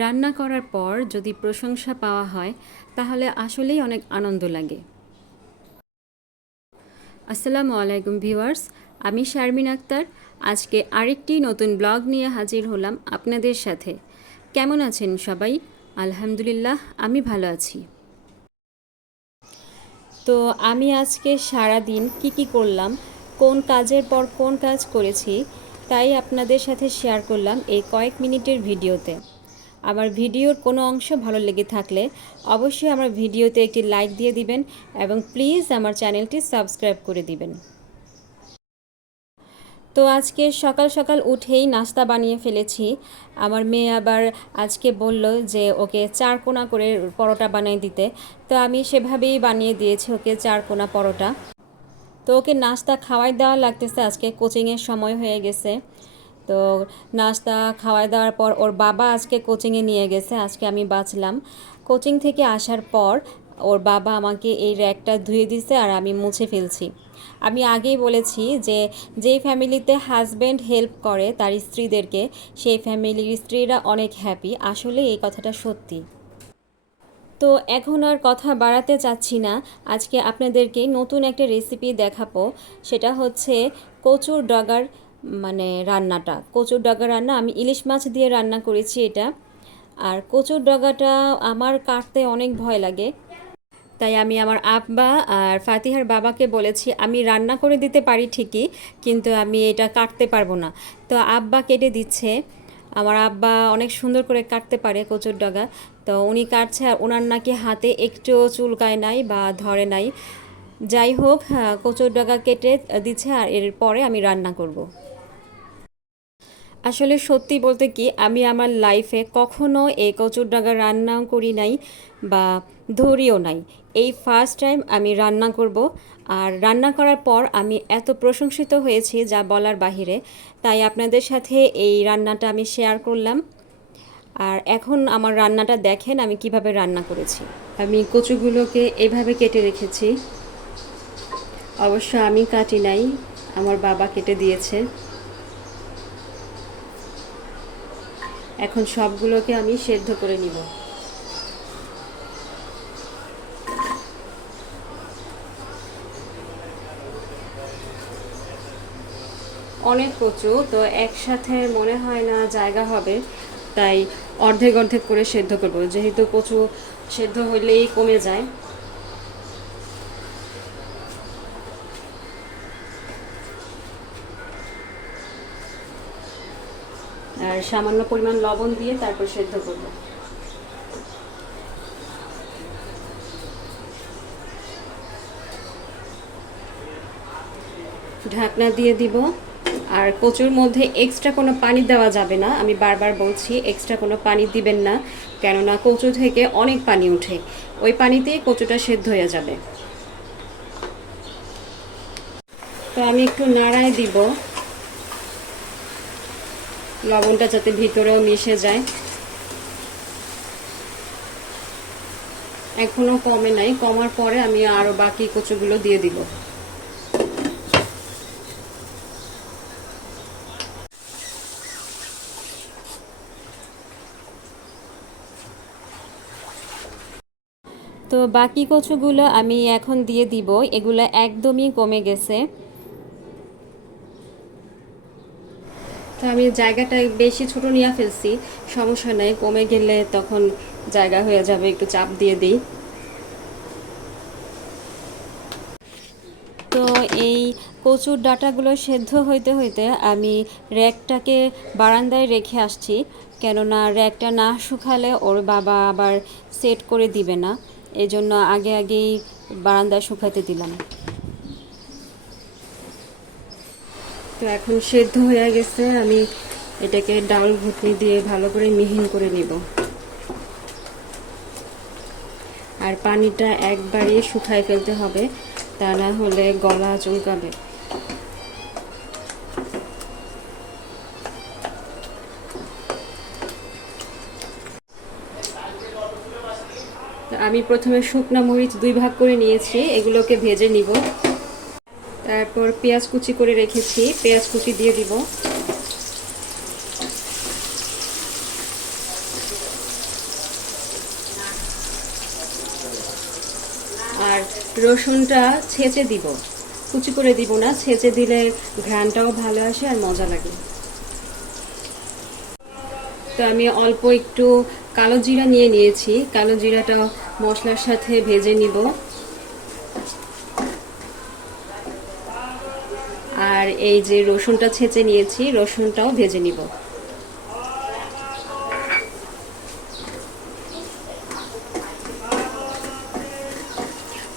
রান্না করার পর যদি প্রশংসা পাওয়া হয়, তাহলে আসলেই অনেক আনন্দ লাগে। আসসালামু আলাইকুম ভিউয়ার্স, আমি শারমিন আক্তার। আজকে আরেকটি নতুন ব্লগ নিয়ে হাজির হলাম আপনাদের সাথে। কেমন আছেন সবাই? আলহামদুলিল্লাহ, আমি ভালো আছি। তো আমি আজকে সারা দিন কি কি করলাম, কোন কাজের পর কোন কাজ করেছি, তাই আপনাদের সাথে শেয়ার করলাম এই কয়েক মিনিটের ভিডিওতে। আমার ভিডিওর কোনো অংশ ভালো লেগে থাকলে অবশ্যই আমার ভিডিওতে একটি লাইক দিয়ে দিবেন এবং প্লিজ আমার চ্যানেলটি সাবস্ক্রাইব করে দিবেন। তো আজকে সকাল সকাল উঠেই নাস্তা বানিয়ে ফেলেছি। আমার মেয়ে আবার আজকে বলল যে ওকে চার কোনা করে পরোটা বানিয়ে দিতে। তো আমি সেভাবেই বানিয়ে দিয়েছি ওকে চার কোনা পরোটা। তো ওকে নাস্তা খাওয়াই দেওয়া লাগতেছে, আজকে কোচিংয়ের সময় হয়ে গেছে। তো নাস্তা খাওয়াই দাওয়ার পর ওর বাবা আজকে কোচিংয়ে নিয়ে গেছে, আজকে আমি বাঁচলাম। কোচিং থেকে আসার পর ওর বাবা আমাকে এই র্যাকটা ধুয়ে দিছে আর আমি মুছে ফেলছি। আমি আগেই বলেছি যে, যেই ফ্যামিলিতে হাজব্যান্ড হেল্প করে তার স্ত্রীদেরকে, সেই ফ্যামিলির স্ত্রীরা অনেক হ্যাপি আসলে এই কথাটা সত্যি। তো এখন আর কথা বাড়াতে চাচ্ছি না। আজকে আপনাদেরকে নতুন একটা রেসিপি দেখাবো। সেটা হচ্ছে কচুর ডগার রান্নাটা। কচুর ডগা রান্না, আমি ইলিশ মাছ দিয়ে রান্না করেছি এটা। আর কচুর ডগাটা আমার কাটতে অনেক ভয় লাগে। তাই আমি আমার আব্বা আর ফাতিহার বাবাকে বলেছি, আমি রান্না করে দিতে পারি ঠিকই, কিন্তু আমি এটা কাটতে পারব না। তো আব্বা কেটে দিচ্ছে। আমার আব্বা অনেক সুন্দর করে কাটতে পারে কচুর ডগা তো উনি কাটছে আর ওনার নাকি হাতে একটু চুলকায় নাই বা ধরে নাই। যাই হোক কচুর ডগা কেটে দিচ্ছে আর এর পরে আমি রান্না করব। আসলে সত্যি বলতে কি, আমি আমার লাইফে কখনো এই কচুর রান্নাও করি নাই বা ধরিও নাই। এই ফার্স্ট টাইম আমি রান্না করব। আর রান্না করার পর আমি এত প্রশংসিত হয়েছি যা বলার বাহিরে। তাই আপনাদের সাথে এই রান্নাটা আমি শেয়ার করলাম। আর এখন আমার রান্নাটা দেখেন আমি কীভাবে রান্না করেছি। আমি কচুগুলোকে এভাবে কেটে রেখেছি। অবশ্য আমি কাটি নাই, আমার বাবা কেটে দিয়েছে। এখন সবগুলোকে আমি সেদ্ধ করে নিব। অনেক কচু, তো একসাথে মনে হয় না জায়গা হবে, তাই অর্ধেক অর্ধেক করে সেদ্ধ করব। যেহেতু কচু সেদ্ধ হইলেই কমে যায় আর সামান্য পরিমাণ লবণ দিয়ে তারপর সেদ্ধ করব। ঢাকনা দিয়ে দিব। আর কচুর মধ্যে এক্সট্রা কোনো পানি দেওয়া যাবে না। আমি বারবার বলছি এক্সট্রা কোনো পানি দিবেন না, কেননা কচু থেকে অনেক পানি ওঠে। ওই পানিতেই কচুটা সেদ্ধ হয়ে যাবে। তো আমি একটু নাড়ায় দিব। লবণটা যাতে ভিতরেও মিশে যায়। এখনও কমে নাই, কমার পরে আমি আরও বাকি কচুগুলো দিয়ে দিব। তো বাকি কচুগুলো আমি এখন দিয়ে দিব, এগুলো একদমই কমে গেছে। আমি জায়গাটা বেশি ছোট নিয়ে ফেলছি, সমস্যা নাই, কমে গেলে তখন জায়গা হয়ে যাবে, একটু চাপ দিয়ে দিই। তো এই কচুর ডাটাগুলো সেদ্ধ হইতে হইতে আমি র্যাকটাকে বারান্দায় রেখে আসছি, কেননা র্যাকটা না শুকালে ওর বাবা আবার সেট করে দিবে না, এজন্য আগে আগেই বারান্দায় শুকাতে দিলাম। তো এখন সেদ্ধ হয়ে গেছে, আমি এটাকে ডাল ঘুটনি দিয়ে ভালো করে মিহিন করে নিব। আর পানিটা একবারই শুকায় ফেলতে হবে, তা না হলে গলা চুলকাবে। আমি প্রথমে শুকনা মরিচ দুই ভাগ করে নিয়েছি, এগুলোকে ভেজে নিব। তারপর পেঁয়াজ কুচি করে রেখেছি, পেঁয়াজ কুচি দিয়ে দিব। আর রসুনটা ছেঁচে দিব। কুচি করে দিব না, ছেঁচে দিলে ঘ্রানটাও ভালো আসে আর মজা লাগে। তো আমি অল্প একটু কালো জিরা নিয়ে নিয়েছি, কালো জিরাটা মশলার সাথে ভেজে নিব। আর এই যে রসুনটা ছেঁচে নিয়েছি, রসুনটাও ভেজে নিব।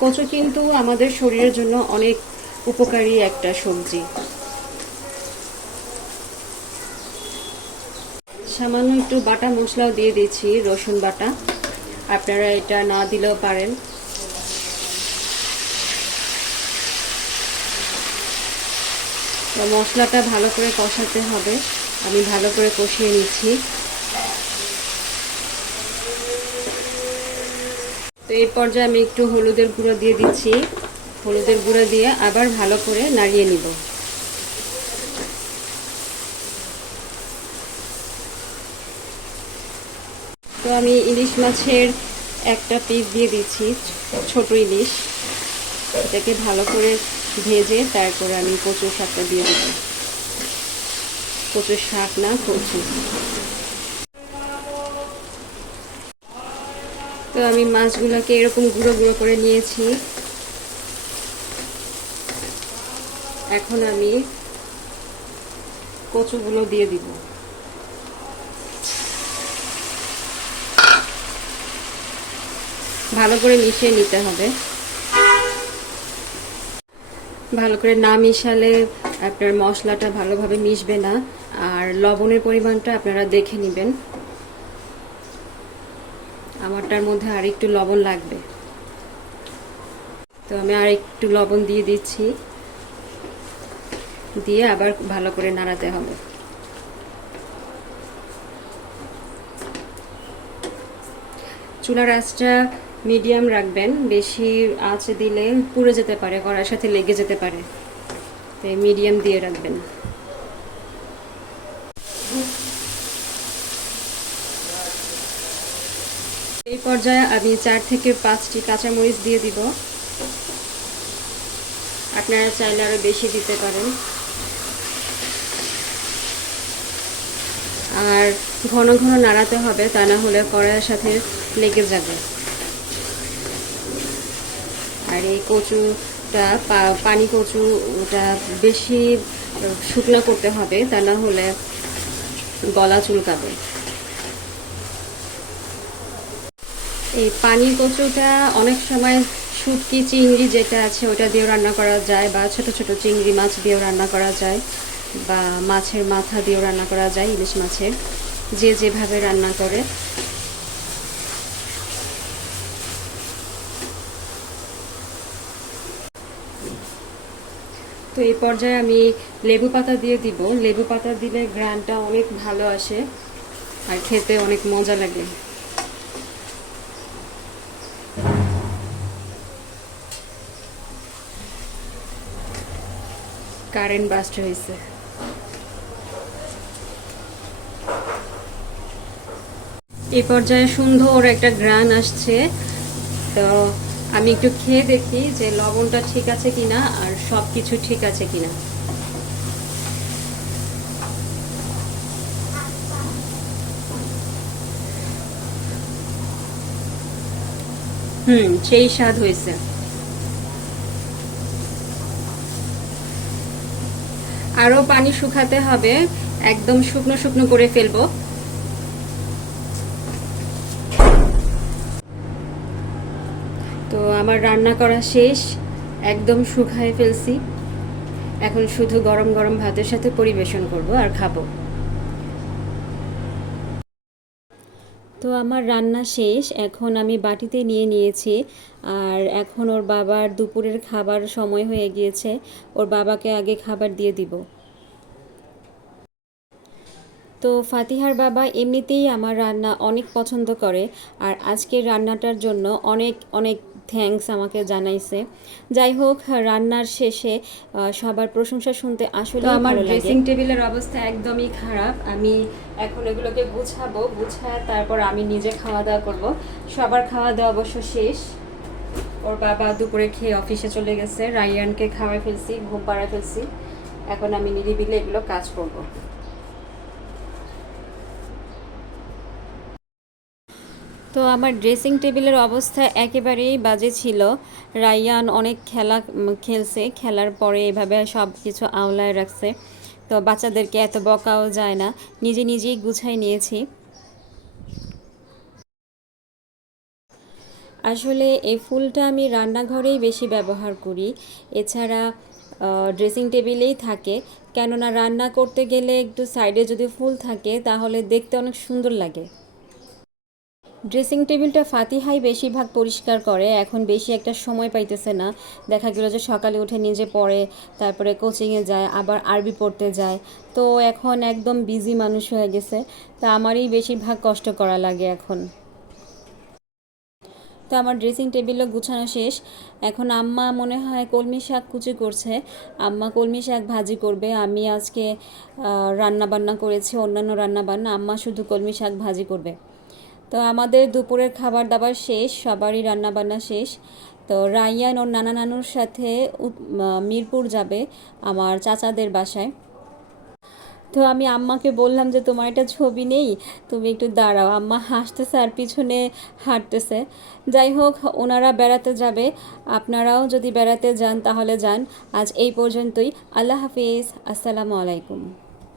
কচু কিন্তু আমাদের শরীরের জন্য অনেক উপকারী একটা সবজি। সামান্য একটু বাটা মশলাও দিয়ে দিচ্ছি রসুন বাটা। আপনারা এটা না দিলেও পারেন। তো মশলাটা ভালো করে কষাতে হবে। আমি ভালো করে কষিয়ে নিচ্ছি। তো এই পর্যায়ে আমি একটু হলুদের গুঁড়ো দিয়ে দিচ্ছি। হলুদের গুঁড়ো দিয়ে আবার ভালো করে নাড়িয়ে নিব। তো আমি ইলিশ মাছের একটা পিস দিয়ে দিচ্ছি, ছোট ইলিশ। এটাকে ভালো করে ভেজে তারপরে আমি কচুর শাকটা দিয়ে দেবো কচুর শাক না, কচু। তো আমি মাছগুলোকে এরকম গুঁড়ো গুঁড়ো করে নিয়েছি। এখন আমি কচুগুলো দিয়ে দিব। ভালো করে মিশিয়ে নিতে হবে। ভালো করে না মিশালে আপনার মশলাটা ভালোভাবে মিশবে না। আর লবণের পরিমাণটা আপনারা দেখে নেবেন। আমারটার মধ্যে আর একটু লবণ লাগবে। তো আমি আর একটু লবণ দিয়ে দিচ্ছি। দিয়ে আবার ভালো করে নাড়াতে হবে। চুলার আঁচটা মিডিয়াম রাখবেন, বেশি আঁচ দিলে পুড়ে যেতে পারে কড়ার সাথে লেগে যেতে পারে। তাই মিডিয়াম দিয়ে রাখবেন। এই পর্যায়ে আমি চার থেকে পাঁচটি কাঁচামরিচ দিয়ে দিব। আপনারা চাইলে আরও বেশি দিতে পারেন। আর ঘন ঘন নাড়াতে হবে, তা না হলে কড়াইয়ের সাথে লেগে যাবে। আর এই কচুটা পানি কচু ওটা বেশি শুকনো করতে হবে, তা না হলে গলা চুলকাবে। এই পানি কচুটা অনেক সময় শুটকি চিংড়ি যেটা আছে, ওটা দিয়েও রান্না করা যায়, বা ছোট ছোট চিংড়ি মাছ দিয়েও রান্না করা যায়, বা মাছের মাথা দিয়েও রান্না করা যায়, ইলিশ মাছের। যে যেভাবে রান্না করে এই পর্যায়ে আমি লেবু পাতা দিয়ে দিব। লেবু পাতা দিলে গ্রানটা অনেক ভালো আসে আর খেতে অনেক মজা লাগে। কারেন্ট বাস্ট হয়েছে। এই পর্যায়ে সুন্দর একটা গ্রান আসছে। তো আমি একটু খেয়ে দেখি যে লবণটা ঠিক আছে কিনা আর সব কিছু ঠিক আছে কিনা। হুম, সেই স্বাদ হয়েছে। আরও পানি শুকাতে হবে, একদম শুকনো শুকনো করে ফেলব তো আমার রান্না করা শেষ, একদম শুকায় ফেলছি। এখন শুধু গরম গরম ভাতের সাথে পরিবেশন করব আর খাব। তো আমার রান্না শেষ, এখন আমি বাটিতে নিয়ে নিয়েছি। আর এখন ওর বাবার দুপুরের খাবার সময় হয়ে গিয়েছে, ওর বাবাকে আগে খাবার দিয়ে দিব। তো ফাতিহার বাবা এমনিতেই আমার রান্না অনেক পছন্দ করে, আর আজকের রান্নাটার জন্য অনেক অনেক থ্যাঙ্কস আমাকে জানাইছে। যাই হোক রান্নার শেষে সবার প্রশংসা শুনতে আসলে আমার ড্রেসিং টেবিলের অবস্থা একদমই খারাপ। আমি এখন এগুলোকে গুছাবো গুছায় তারপর আমি নিজে খাওয়া দাওয়া করব। সবার খাওয়া দাওয়া অবশ্য শেষ। ওর বাবা দুপুরে খেয়ে অফিসে চলে গেছে। রায়ানকে খাওয়াই ফেলছি ঘুম পাড়ায় ফেলছি। এখন আমি নিরিবিলে এগুলো কাজ করব। তো আমার ড্রেসিং টেবিলের অবস্থা একেবারেই বাজে ছিল। রায়ান অনেক খেলা খেলছে। খেলার পরে এভাবে সব কিছু আওলায় রাখছে। তো বাচ্চাদেরকে এত বকাও যায় না। নিজে নিজেই গুছাই নিয়েছি। আসলে এই ফুলটা আমি রান্নাঘরেই বেশি ব্যবহার করি। এছাড়া ড্রেসিং টেবিলেই থাকে। কেননা রান্না করতে গেলে একটু সাইডে যদি ফুল থাকে, তাহলে দেখতে অনেক সুন্দর লাগে। ড্রেসিং টেবিলটা ফাতিহাই বেশিরভাগ পরিষ্কার করে, এখন বেশি একটা সময় পাইতেছে না। দেখা গেল যে সকালে উঠে নিজে পড়ে, তারপরে কোচিংয়ে যায়, আবার আরবি পড়তে যায়। তো এখন একদম বিজি মানুষ হয়ে গেছে। তা আমারই বেশিরভাগ কষ্ট করা লাগে এখন। তো আমার ড্রেসিং টেবিলও গুছানো শেষ। এখন আম্মা মনে হয় কলমি শাক কুচি করছে। আম্মা কলমি শাক ভাজি করবে। আমি আজকে রান্না বান্না করেছি, অন্যান্য রান্না বান্না আম্মা শুধু কলমি শাক ভাজি করবে। তো আমাদের দুপুরের খাবার দাবার শেষ, সবারই রান্না বান্না শেষ। তো রায়ান ওর নানা নানুর সাথে মিরপুর যাবে আমার চাচাদের বাসায়। তো আমি আম্মাকে বললাম যে, তোমার একটা ছবি নেই? তুমি একটু দাঁড়াও। আম্মা হাসতেছে আর পিছনে হাঁটতেছে। যাই হোক, ওনারা বেড়াতে যাবে। আপনারাও যদি বেড়াতে যান, তাহলে যান। আজ এই পর্যন্তই। আল্লাহ হাফিজ। আসসালামু আলাইকুম।